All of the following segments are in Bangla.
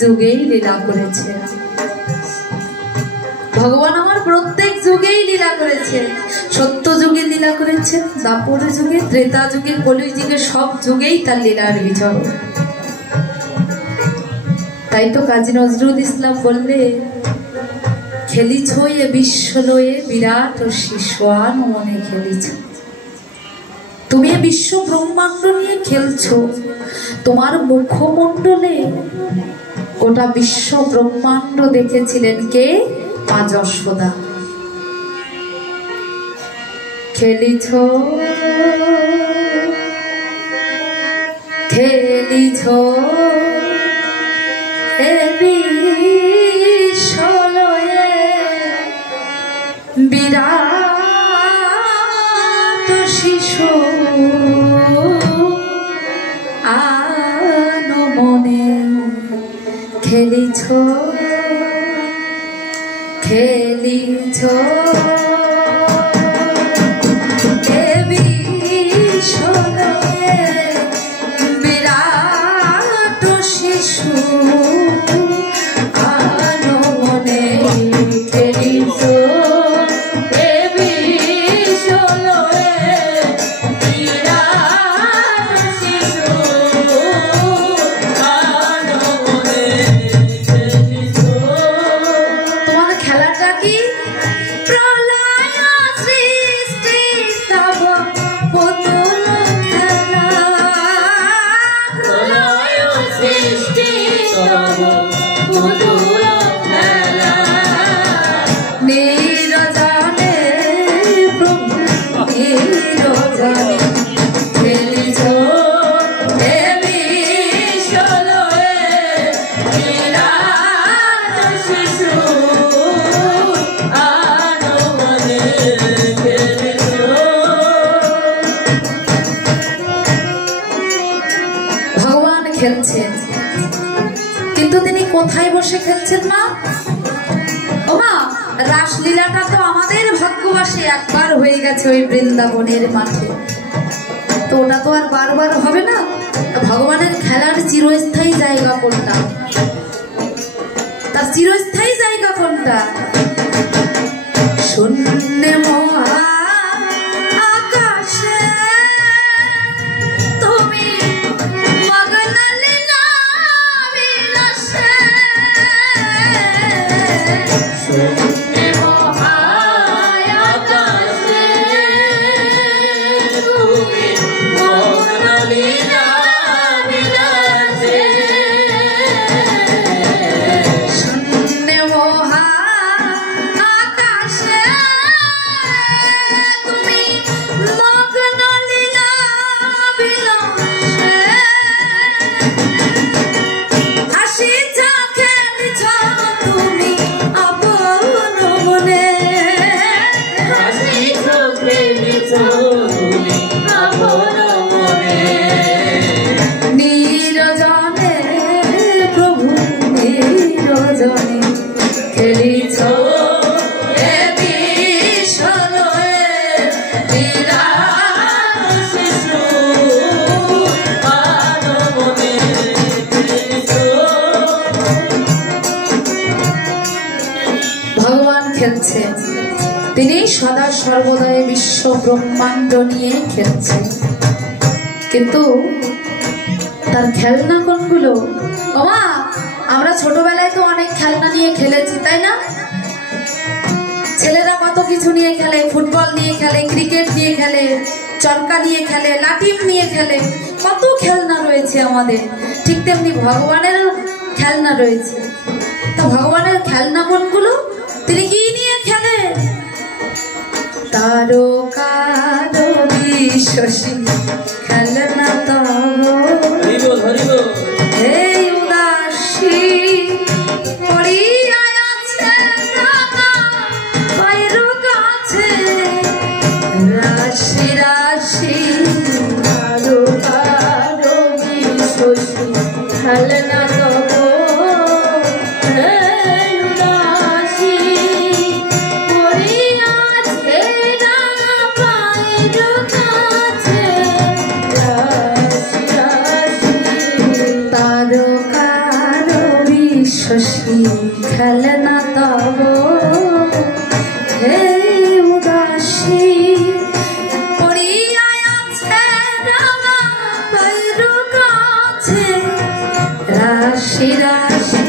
যুগেই লীলা করেছে। ভগবান আমার প্রত্যেক যুগেই লীলা করেছে। সত্য যুগে লীলা করেছে, দাপর যুগে, ত্রেতা যুগে, কলি যুগে, সব যুগেই তার লীলার বিচরণ। তাই তো কাজী নজরুল ইসলাম বললে, খেলিছ এ বিশ্ব লয়ে বিরাট শিশোয়ান মনে খেলিছ। তুমি এ বিশ্ব ব্রহ্মাণ্ড নিয়ে খেলছো, তোমার মুখমণ্ডলে গোটা বিশ্ব ব্রহ্মাণ্ড দেখেছিলেন কে? মা যশোদা। খেলিছ খেলিছ এ বিশ্ব লয়ে বিরাট শিশু আনো মনে খেলিছ খেলিছ এ বিশ্ব লয়ে বিরাট শিশু আনো মনে খেলিছ এ বিশ্ব লয়ে বিরাট শিশু আনো মনে খেলিছ। তোমার খেলাটা কি? প্রলয় সৃষ্টি তব পুতুল খেলা, প্রলয় সৃষ্টি তব পুতুল খেলা, নিরজনে প্রভু নিরজনে খেলিছ এ বিশ্ব লয়ে বিরাট শিশু আনো মনে খেলিছ। ভগবান খেলছেন, কিন্তু তিনি কোথায় বসে খেলছেন মা? ও মা, রাসলীলাটা তো আমাদের ভাগ্যবাসী একবার হয়ে গেছে ওই বৃন্দাবনের মাঠে, তো ওটা তো আর বারবার হবে না। ভগবানের খেলার চিরস্থায়ী জায়গা কোনটা? তার চিরস্থায়ী জায়গা কোনটা? শূন্যে মহা আকাশে তুমি মগ্ন লীলা বিলাসে, শূন্যে মহা আকাশে তুমি মগ্ন লীলা বিলাসে, শূন্যে মহা আকাশে তুমি মগ্ন লীলা বিলাসে, হাসিছ খেলিছ তুমি আপন মনে, হাসিছ খেলিছ তুমি আপন মনে, নিরজনে প্রভু নিরজনে খেলিছ এ বিশ্ব লয়ে বিরাট শিশু আনো মনে খেলিছ। ভগবান খেলছেন, তিনি সদা সর্বদাই বিশ্ব ব্রহ্মাণ্ড নিয়ে খেলছেন, কিন্তু তার খেলনা কোনগুলো? ও মা, আমরা ছোটবেলায় তো অনেক খেলনা নিয়ে খেলেছি, তাই না? ছেলেরা কত কিছু নিয়ে খেলে, ফুটবল নিয়ে খেলে, ক্রিকেট নিয়ে খেলে, চরকা নিয়ে খেলে, লাঠিম নিয়ে খেলে, কত খেলনা রয়েছে আমাদের। ঠিক তেমনি ভগবানের খেলনা রয়েছে। তা ভগবানের খেলনা কোনগুলো? তিনি কি নিয়ে খেলে? তারকার বিশ্বসী খেলনা তব এই উদাসী পড়িয়া আছে রাধা পায়ের কাছে, রাশি রাশি তারকার বিশ্বসী খেলনা তব এই উদাসী পড়িয়া আছে রাধা পায়ের কাছে, শশী খেলনা তব হে উদাসী পড়িয়া আছে রাঙা বৈরু গাছে রাশি রাশি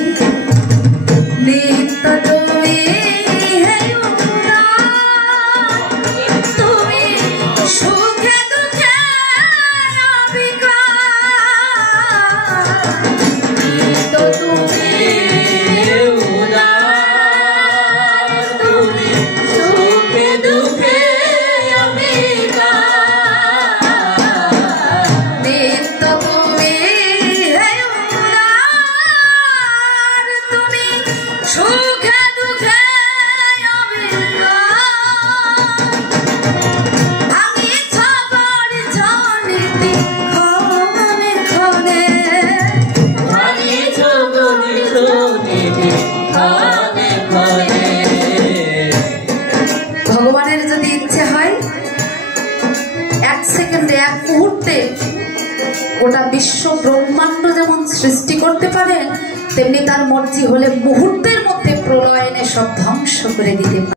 নিত্য তুমি হে উদাস তুমি সুখে দুঃখে ভগবানের যদি ইচ্ছে হয় এক সেকেন্ডে এক মুহূর্তে গোটা বিশ্ব ব্রহ্মাণ্ড যেমন সৃষ্টি করতে পারেন, তেমনি তার মর্জি হলে মুহূর্তের মধ্যে প্রলয় এনে সব ধ্বংস করে দিতে পারে।